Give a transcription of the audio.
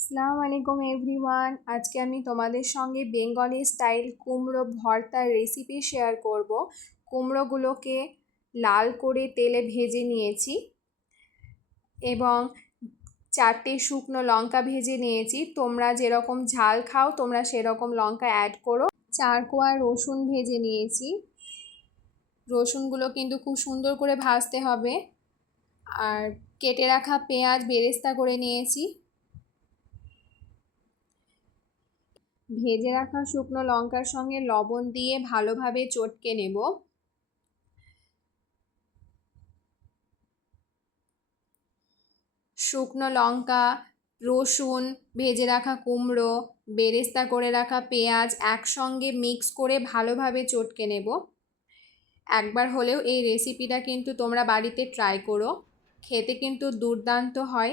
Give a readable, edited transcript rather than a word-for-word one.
আসসালামু আলাইকুম এভরিওয়ান। আজকে আমি তোমাদের সঙ্গে বেঙ্গলি স্টাইল কুমড়ো ভর্তার রেসিপি শেয়ার করব। কুমড়োগুলোকে লাল করে তেলে ভেজে নিয়েছি এবং 4টে শুকনো লঙ্কা ভেজে নিয়েছি। তোমরা যেরকম ঝাল খাও তোমরা সেরকম লঙ্কা অ্যাড করো। 4 কোয়া রসুন ভেজে নিয়েছি। রসুনগুলো কিন্তু খুব সুন্দর করে ভাজতে হবে। আর কেটে রাখা পেঁয়াজ বেরেস্তা করে নিয়েছি। ভেজে রাখা শুকনো লঙ্কার সঙ্গে লবণ দিয়ে ভালোভাবে চটকে নেব। শুকনো লঙ্কা, রসুন, ভেজে রাখা কুমড়ো, বেরেস্তা করে রাখা পেঁয়াজ একসঙ্গে মিক্স করে ভালোভাবে চটকে নেব। একবার হলেও এই রেসিপিটা কিন্তু তোমরা বাড়িতে ট্রাই করো, খেতে কিন্তু দুর্দান্ত হয়।